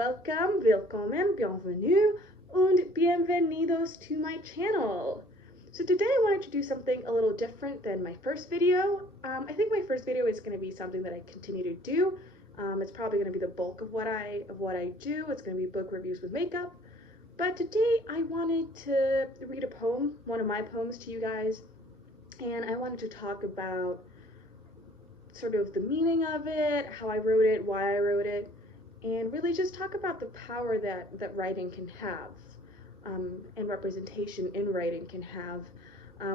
welcome, willkommen, bienvenue, und bienvenidos to my channel. So today I wanted to do something a little different than my first video. I think my first video is going to be something that I continue to do. It's probably going to be the bulk of what I do. It's going to be book reviews with makeup. But today I wanted to read a poem, one of my poems to you guys, and I wanted to talk about sort of the meaning of it, how I wrote it, why I wrote it, and really just talk about the power that writing can have, and representation in writing can have.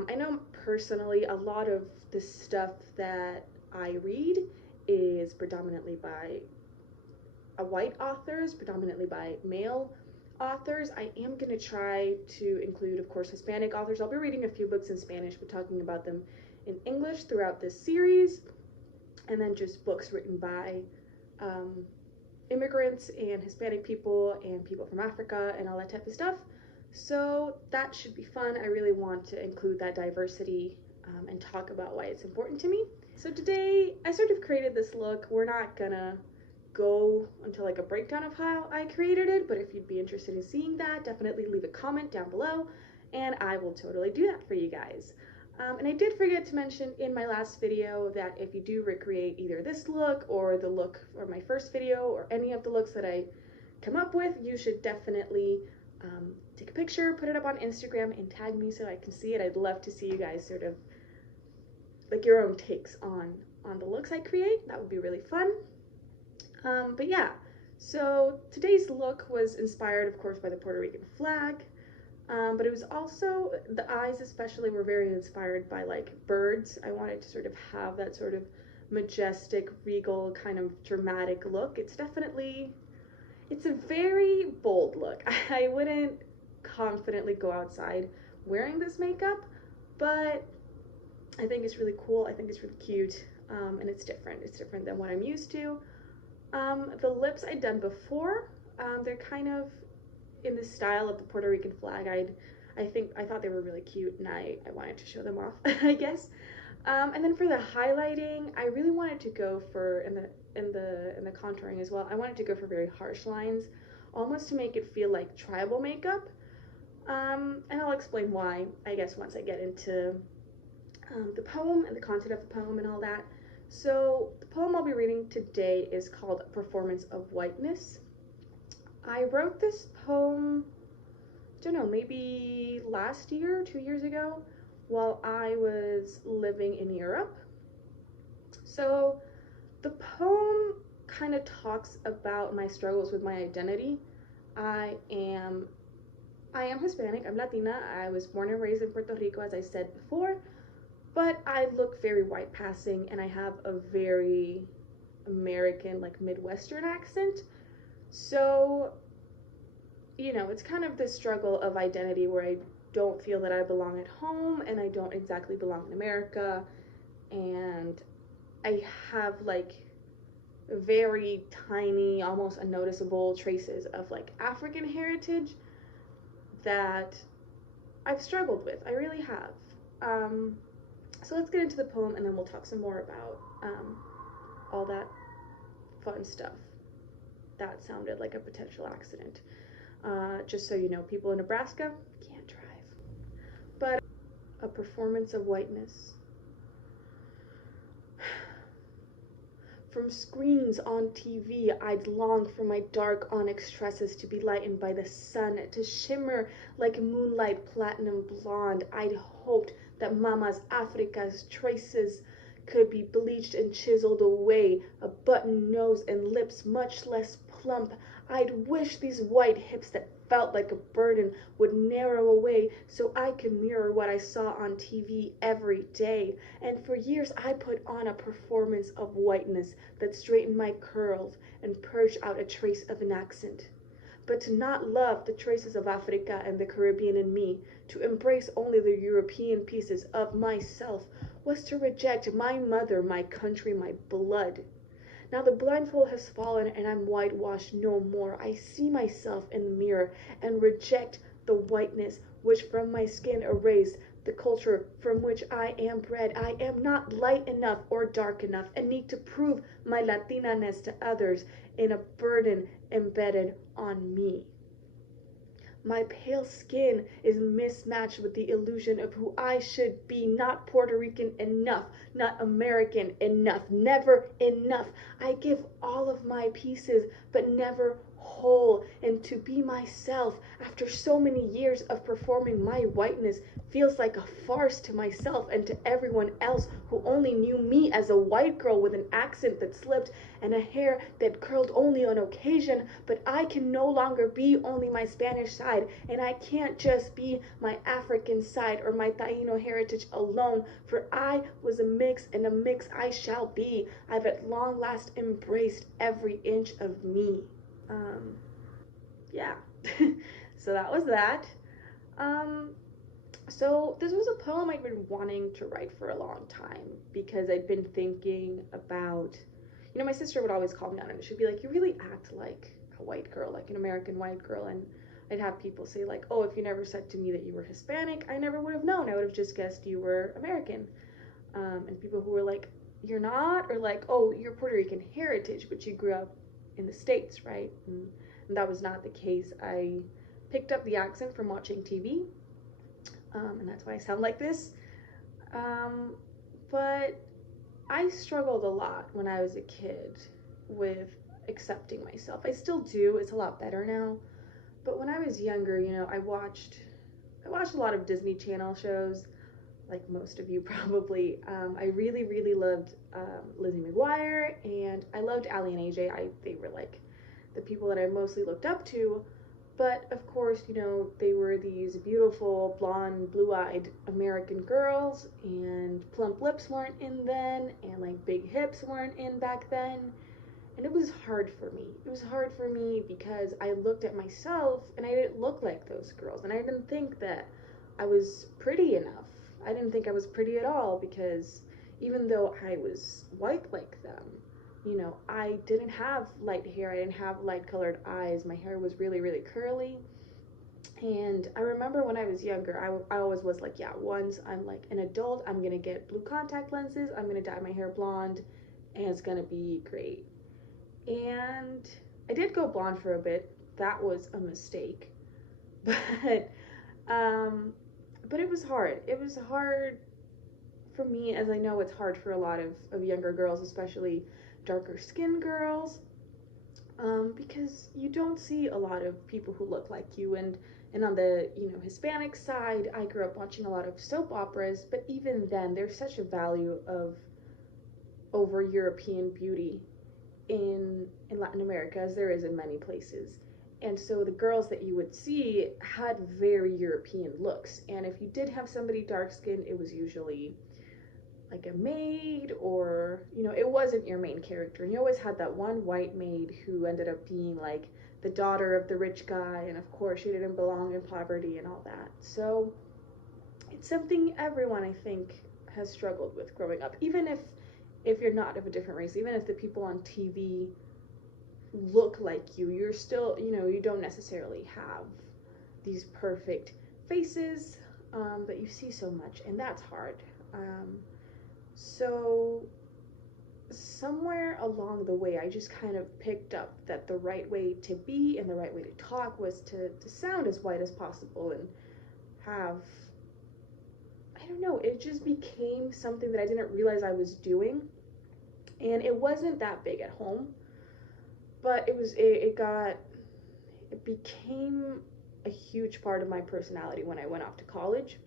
I know personally a lot of the stuff that I read is predominantly by white authors, predominantly by male authors. I am going to try to include, of course, Hispanic authors. I'll be reading a few books in Spanish, but talking about them in English throughout this series, and then just books written by immigrants and Hispanic people and people from Africa and all that type of stuff. So that should be fun. I really want to include that diversity and talk about why it's important to me. So today I sort of created this look. We're not gonna go into like a breakdown of how I created it, but if you'd be interested in seeing that, definitely leave a comment down below and I will totally do that for you guys. And I did forget to mention in my last video that if you do recreate either this look or the look from my first video or any of the looks that I come up with, you should definitely take a picture, put it up on Instagram, and tag me so I can see it. I'd love to see you guys sort of like your own takes on the looks I create. That would be really fun. But yeah, so today's look was inspired, of course, by the Puerto Rican flag. But it was also, the eyes especially were very inspired by like birds. I wanted to sort of have that sort of majestic, regal, kind of dramatic look. It's a very bold look. I wouldn't confidently go outside wearing this makeup, but I think it's really cool. I think it's really cute, and it's different. It's different than what I'm used to. The lips I'd done before, they're kind of in the style of the Puerto Rican flag. I thought they were really cute, and I wanted to show them off, I guess. And then for the highlighting, I really wanted to go for in the contouring as well. I wanted to go for very harsh lines, almost to make it feel like tribal makeup. And I'll explain why, I guess, once I get into the poem and the content of the poem and all that. So the poem I'll be reading today is called Performance of Whiteness. I wrote this poem, I don't know, maybe last year, 2 years ago, while I was living in Europe. So the poem kind of talks about my struggles with my identity. I am Hispanic, I'm Latina. I was born and raised in Puerto Rico, as I said before, but I look very white passing and I have a very American, like Midwestern accent. So, you know, it's kind of this struggle of identity where I don't feel that I belong at home and I don't exactly belong in America, and I have like very tiny, almost unnoticeable traces of like African heritage that I've struggled with. I really have. So let's get into the poem and then we'll talk some more about all that fun stuff. That sounded like a potential accident. Just so you know, people in Nebraska can't drive. But a performance of whiteness. From screens on TV, I'd long for my dark onyx tresses to be lightened by the sun, to shimmer like moonlight platinum blonde. I'd hoped that Mama's Africa's traces could be bleached and chiseled away, a button nose and lips much less plump. I'd wish these white hips that felt like a burden would narrow away so I could mirror what I saw on TV every day. And for years I put on a performance of whiteness that straightened my curls and purged out a trace of an accent. But to not love the traces of Africa and the Caribbean in me, to embrace only the European pieces of myself, was to reject my mother, my country, my blood. Now the blindfold has fallen and I'm whitewashed no more. I see myself in the mirror and reject the whiteness which from my skin erased the culture from which I am bred. I am not light enough or dark enough and need to prove my Latinaness to others in a burden embedded on me. My pale skin is mismatched with the illusion of who I should be, not Puerto Rican enough, not American enough, never enough. I give all of my pieces, but never whole. And to be myself after so many years of performing my whiteness feels like a farce to myself and to everyone else who only knew me as a white girl with an accent that slipped and a hair that curled only on occasion. But I can no longer be only my Spanish side, and I can't just be my African side or my Taino heritage alone, for I was a mix, and a mix I shall be. I've at long last embraced every inch of me. Yeah. So that was that. Um, so this was a poem I'd been wanting to write for a long time because I'd been thinking about, my sister would always call me on it. She'd be like, you really act like a white girl, like an American white girl. And I'd have people say like, oh, if you never said to me that you were Hispanic, I never would have known. I would have just guessed you were American. And people who were like, you're not, or like, oh, you're Puerto Rican heritage, but you grew up in the States, right? And that was not the case. I picked up the accent from watching TV, and that's why I sound like this. But I struggled a lot when I was a kid with accepting myself. I still do. It's a lot better now. But when I was younger, I watched a lot of Disney Channel shows, like most of you probably. I really, really loved Lizzie McGuire, and I loved Allie and AJ. They were like the people that I mostly looked up to. But of course, they were these beautiful, blonde, blue-eyed American girls, and plump lips weren't in then, and like big hips weren't in back then. And it was hard for me. It was hard for me because I looked at myself and I didn't look like those girls. And I didn't think that I was pretty enough. I didn't think I was pretty at all because even though I was white like them, I didn't have light hair. I didn't have light colored eyes. My hair was really, really curly. And I remember when I was younger, I always was like, yeah, once I'm like an adult, I'm going to get blue contact lenses. I'm going to dye my hair blonde and it's going to be great. And I did go blonde for a bit. That was a mistake. But it was hard. It was hard for me, as I know it's hard for a lot of younger girls, especially darker skinned girls, because you don't see a lot of people who look like you. And on the Hispanic side, I grew up watching a lot of soap operas, but even then there's such a value over European beauty in Latin America as there is in many places. And so the girls that you would see had very European looks. And if you did have somebody dark skinned, it was usually like a maid, or it wasn't your main character. And you always had that one white maid who ended up being like the daughter of the rich guy, and of course she didn't belong in poverty and all that. So it's something everyone, I think, has struggled with growing up, even if you're not of a different race. Even if the people on TV look like you're still, you don't necessarily have these perfect faces that you see so much, and that's hard. So somewhere along the way, I just kind of picked up that the right way to be and the right way to talk was to sound as white as possible and have, I don't know, it just became something that I didn't realize I was doing. And it wasn't that big at home, but it became a huge part of my personality when I went off to college.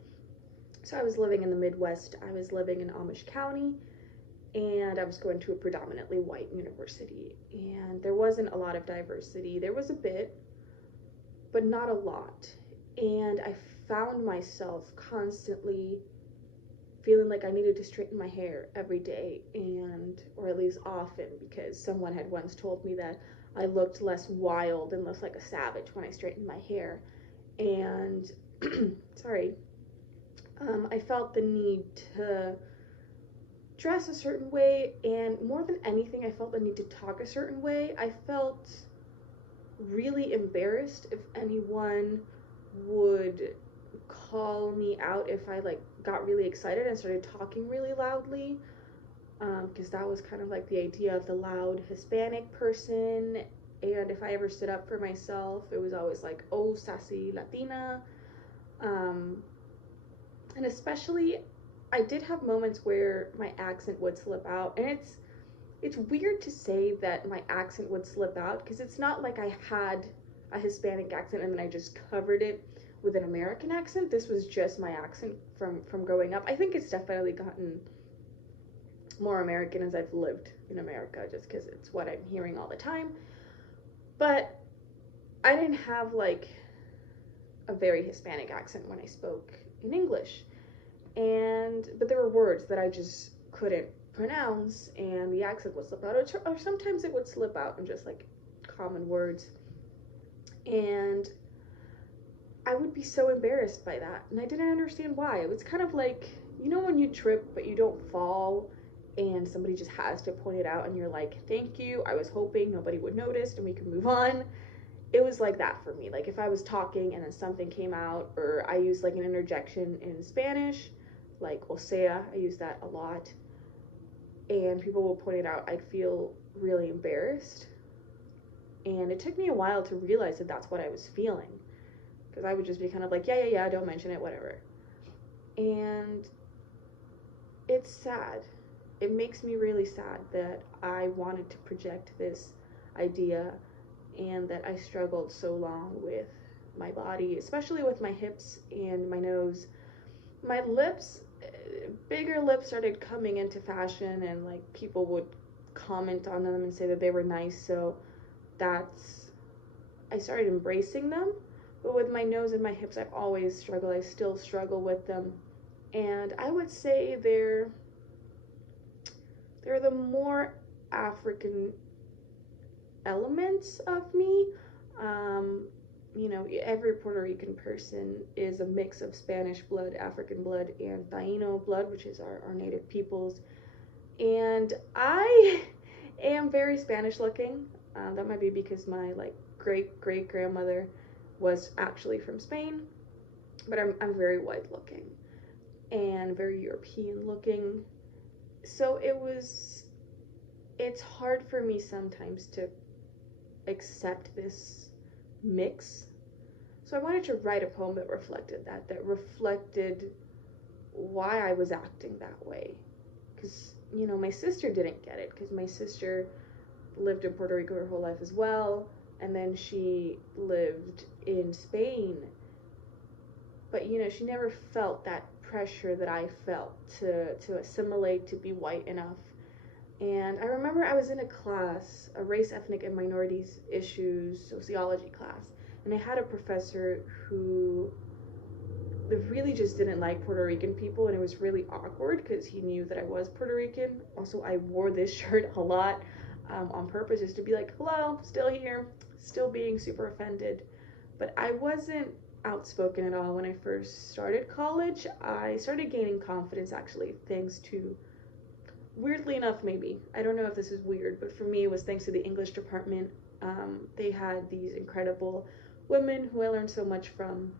So I was living in the Midwest. I was living in Amish County, and I was going to a predominantly white university. And there wasn't a lot of diversity. There was a bit, but not a lot. And I found myself constantly feeling like I needed to straighten my hair every day, or at least often, because someone had once told me that I looked less wild and less like a savage when I straightened my hair. And sorry, I felt the need to dress a certain way, and more than anything, I felt the need to talk a certain way. I felt really embarrassed if anyone would call me out if I like got really excited and started talking really loudly, because that was kind of like the idea of the loud Hispanic person. And if I ever stood up for myself, it was always like, oh, sassy Latina. Um, and especially, I did have moments where my accent would slip out, and it's weird to say that my accent would slip out because it's not like I had a Hispanic accent and then I just covered it with an American accent. This was just my accent from growing up. I think it's definitely gotten more American as I've lived in America, just because it's what I'm hearing all the time. But I didn't have like a very Hispanic accent when I spoke in English. But there were words that I just couldn't pronounce, and the accent would slip out, or sometimes it would slip out in just like common words. And I would be so embarrassed by that, and I didn't understand why. It was kind of like, you know, when you trip but you don't fall, and somebody just has to point it out, and you're like, thank you, I was hoping nobody would notice and we could move on. It was like that for me. Like if I was talking and then something came out, or I used like an interjection in Spanish, like o sea, I use that a lot, and people will point it out, I'd feel really embarrassed. And it took me a while to realize that that's what I was feeling, because I would just be kind of like, yeah, don't mention it, whatever. And it's sad. It makes me really sad that I wanted to project this idea and that I struggled so long with my body, especially with my hips and my nose. My lips, bigger lips started coming into fashion, and like people would comment on them and say that they were nice, so that's, I started embracing them. But with my nose and my hips, I've always struggled. I still struggle with them. And I would say they're the more African elements of me. You know, every Puerto Rican person is a mix of Spanish blood, African blood, and Taino blood, which is our native peoples. And I am very Spanish looking. That might be because my like great grandmother was actually from Spain, but I'm very white looking and very European looking. So it's hard for me sometimes to accept this mix. So I wanted to write a poem that reflected that reflected why I was acting that way. Because, you know, my sister didn't get it, because my sister lived in Puerto Rico her whole life as well, and then she lived in Spain. But, you know, she never felt that pressure that I felt to assimilate, to be white enough. And I remember I was in a class, a race, ethnic, and minorities issues sociology class, and I had a professor who really just didn't like Puerto Rican people, and it was really awkward because he knew that I was Puerto Rican. Also, I wore this shirt a lot on purpose, just to be like, hello, still here, still being super offended. But I wasn't outspoken at all when I first started college. I started gaining confidence, actually, thanks to, weirdly enough, maybe, I don't know if this is weird, but for me it was thanks to the English department. They had these incredible women who I learned so much from,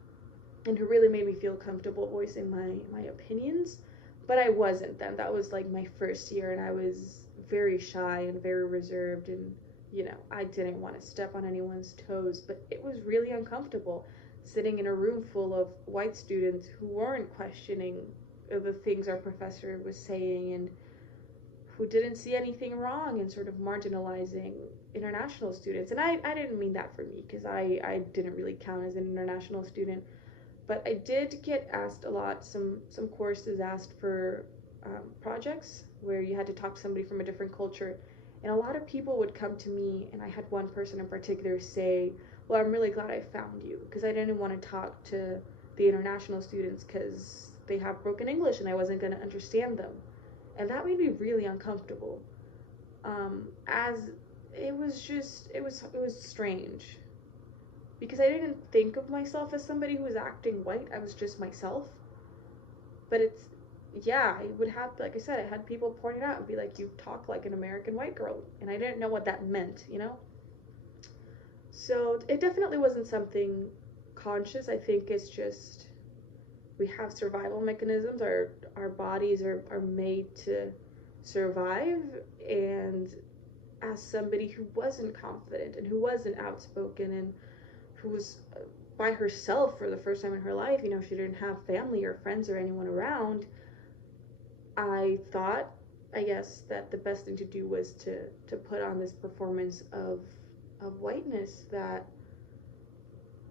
and who really made me feel comfortable voicing my opinions. But I wasn't then. That was like my first year, and I was very shy and very reserved, and you know, I didn't want to step on anyone's toes, but it was really uncomfortable sitting in a room full of white students who weren't questioning the things our professor was saying, and who didn't see anything wrong in sort of marginalizing international students. And I didn't mean that for me, because I didn't really count as an international student. But I did get asked a lot, some courses asked for projects where you had to talk to somebody from a different culture. And a lot of people would come to me, and I had one person in particular say, well, I'm really glad I found you, because I didn't want to talk to the international students because they have broken English and I wasn't going to understand them. And that made me really uncomfortable. As it was strange, because I didn't think of myself as somebody who was acting white. I was just myself. But I would have, like I said, I had people point it out and be like, you talk like an American white girl, and I didn't know what that meant, you know? So it definitely wasn't something conscious. I think it's just we have survival mechanisms. Our bodies are made to survive. And as somebody who wasn't confident and who wasn't outspoken and who was by herself for the first time in her life, she didn't have family or friends or anyone around, I thought, I guess, that the best thing to do was to put on this performance of whiteness. That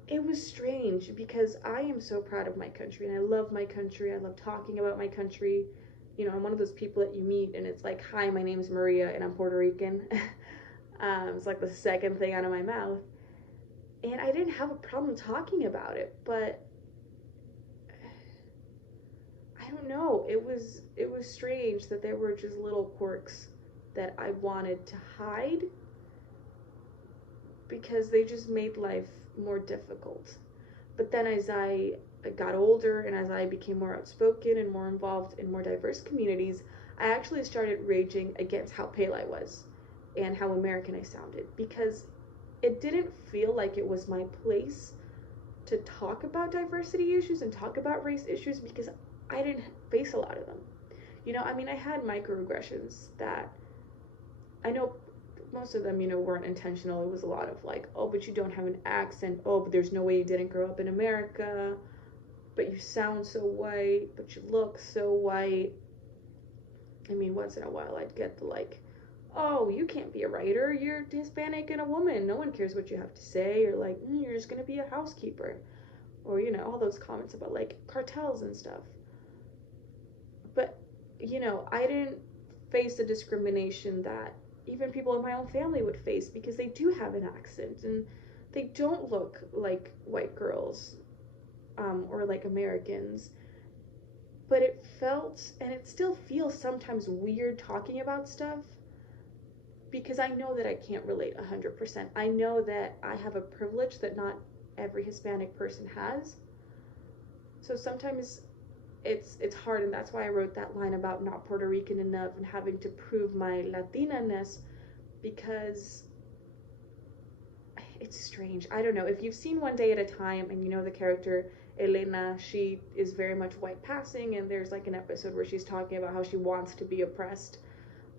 it was strange because I am so proud of my country and I love my country. I love talking about my country. I'm one of those people that you meet and it's like, hi, my name's Maria and I'm Puerto Rican. It's like the second thing out of my mouth. And I didn't have a problem talking about it, but I don't know. It was strange that there were just little quirks that I wanted to hide because they just made life more difficult. But then as I got older and as I became more outspoken and more involved in more diverse communities, I actually started raging against how pale I was and how American I sounded, because it didn't feel like it was my place to talk about diversity issues and talk about race issues because I didn't face a lot of them. I had microaggressions that I know most of them, weren't intentional. It was a lot of like, oh, but you don't have an accent. Oh, but there's no way you didn't grow up in America. But you sound so white, but you look so white. Once in a while I'd get the like, oh, you can't be a writer. You're Hispanic and a woman. No one cares what you have to say. Or like, you're just going to be a housekeeper. Or, all those comments about like cartels and stuff. But, I didn't face the discrimination that even people in my own family would face because they do have an accent and they don't look like white girls or like Americans. But it felt, and it still feels sometimes weird talking about stuff because I know that I can't relate 100%. I know that I have a privilege that not every Hispanic person has. So sometimes it's hard, and that's why I wrote that line about not Puerto Rican enough and having to prove my Latina-ness, because it's strange. I don't know. If you've seen One Day at a Time and the character Elena, she is very much white passing, and there's like an episode where she's talking about how she wants to be oppressed,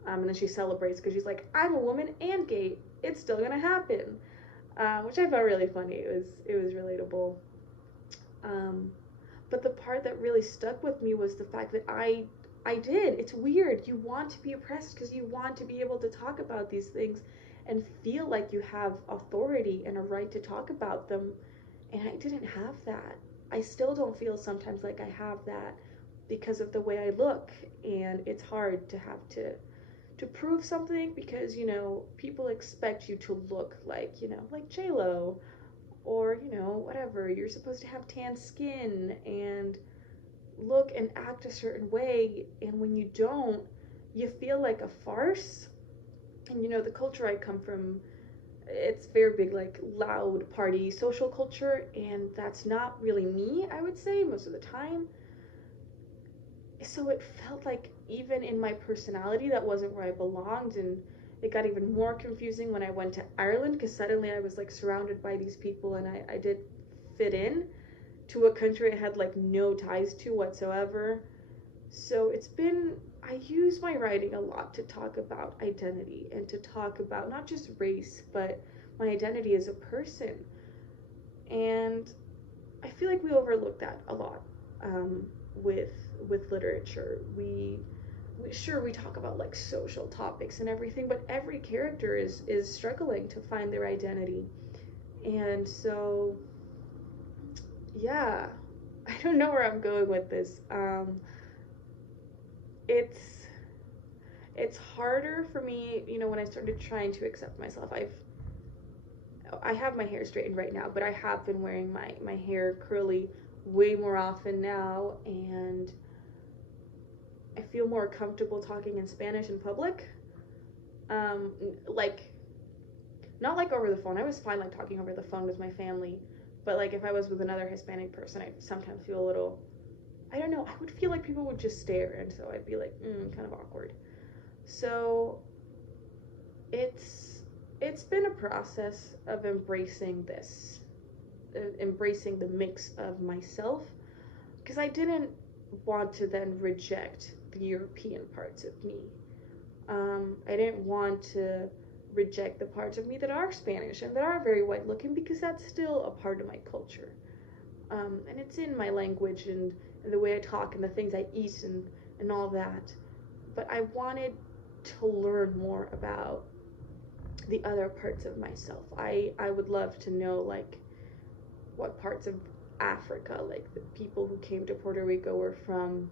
and then she celebrates because she's like, I'm a woman and gay. It's still gonna happen, which I found really funny. It was relatable. But the part that really stuck with me was the fact that I did. It's weird. You want to be oppressed because you want to be able to talk about these things and feel like you have authority and a right to talk about them. And I didn't have that. I still don't feel sometimes like I have that because of the way I look. And it's hard to have to prove something because, people expect you to look like, like J-Lo, or whatever. You're supposed to have tan skin and look and act a certain way, and when you don't, you feel like a farce. And the culture I come from, it's very big, like loud party social culture, and that's not really me, I would say, most of the time. So it felt like even in my personality that wasn't where I belonged, and it got even more confusing when I went to Ireland because suddenly I was like surrounded by these people and I did fit in to a country I had like no ties to whatsoever. So I use my writing a lot to talk about identity and to talk about not just race, but my identity as a person. And I feel like we overlook that a lot with literature. We talk about like social topics and everything, but every character is struggling to find their identity. And so yeah, I don't know where I'm going with this. It's harder for me, when I started trying to accept myself. I have my hair straightened right now, but I have been wearing my hair curly way more often now, and I feel more comfortable talking in Spanish in public. Like, not like over the phone. I was fine like talking over the phone with my family, but like if I was with another Hispanic person, I'd sometimes feel a little, I don't know, I would feel like people would just stare, and so I'd be like, kind of awkward. So it's been a process of embracing this, embracing the mix of myself, because I didn't want to then reject the European parts of me. I didn't want to reject the parts of me that are Spanish and that are very white looking, because that's still a part of my culture. And it's in my language and the way I talk and the things I eat and all that. But I wanted to learn more about the other parts of myself. I would love to know, like, what parts of Africa, like the people who came to Puerto Rico were from.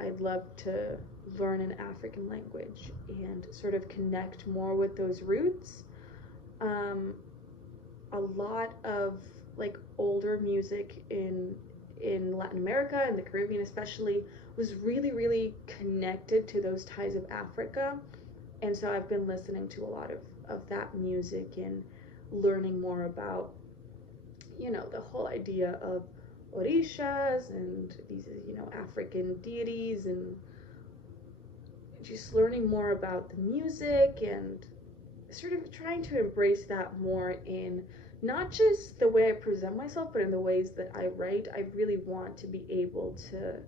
I'd love to learn an African language and sort of connect more with those roots. A lot of like older music in Latin America and the Caribbean especially was really connected to those ties of Africa, and so I've been listening to a lot of that music and learning more about, you know, the whole idea of orishas and these, you know, African deities, and just learning more about the music and sort of trying to embrace that more in not just the way I present myself, but in the ways that I write. I really want to be able to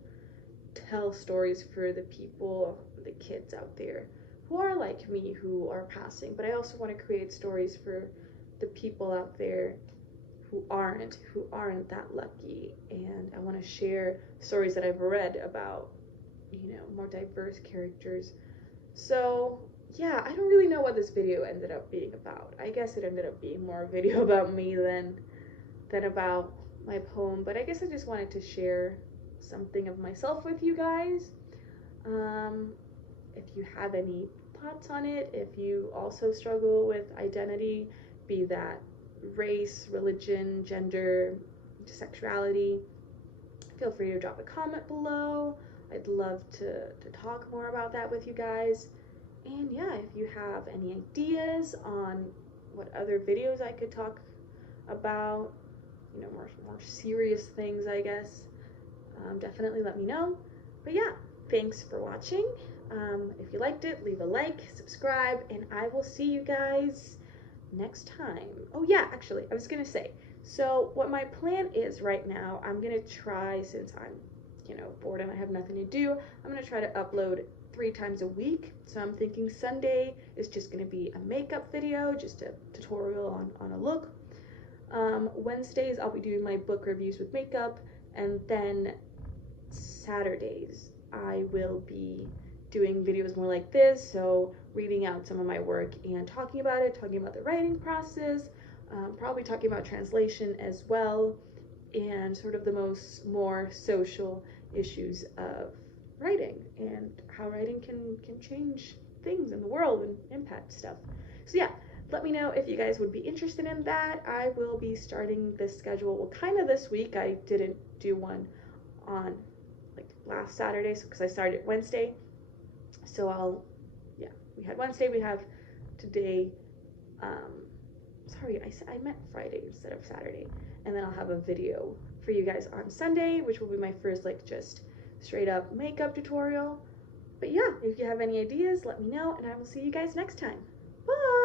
tell stories for the people, the kids out there who are like me, who are passing, but I also want to create stories for the people out there who aren't that lucky, and I want to share stories that I've read about, you know, more diverse characters. So yeah, I don't really know what this video ended up being about. I guess it ended up being more a video about me than about my poem, but I guess I just wanted to share something of myself with you guys. If you have any thoughts on it, if you also struggle with identity, be that race, religion, gender, sexuality, feel free to drop a comment below. I'd love to talk more about that with you guys. And yeah, if you have any ideas on what other videos I could talk about, you know, more serious things, I guess, definitely let me know. But yeah, thanks for watching. If you liked it, leave a like, subscribe, and I will see you guys next time. Oh yeah, actually, I was gonna say, so what my plan is right now, I'm gonna try, since I'm, you know, bored and I have nothing to do, I'm gonna try to upload 3 times a week. So I'm thinking Sunday is just gonna be a makeup video, just a tutorial on a look. Wednesdays I'll be doing my book reviews with makeup, and then Saturdays I will be doing videos more like this, so reading out some of my work and talking about it, talking about the writing process, probably talking about translation as well, and sort of the more social issues of writing and how writing can change things in the world and impact stuff. So yeah, let me know if you guys would be interested in that. I will be starting this schedule, well, kind of this week. I didn't do one on like last Saturday, so because I started Wednesday. So we had Wednesday, we have today, sorry, I meant Friday instead of Saturday, and then I'll have a video for you guys on Sunday, which will be my first, like, just straight up makeup tutorial. But yeah, if you have any ideas, let me know, and I will see you guys next time. Bye!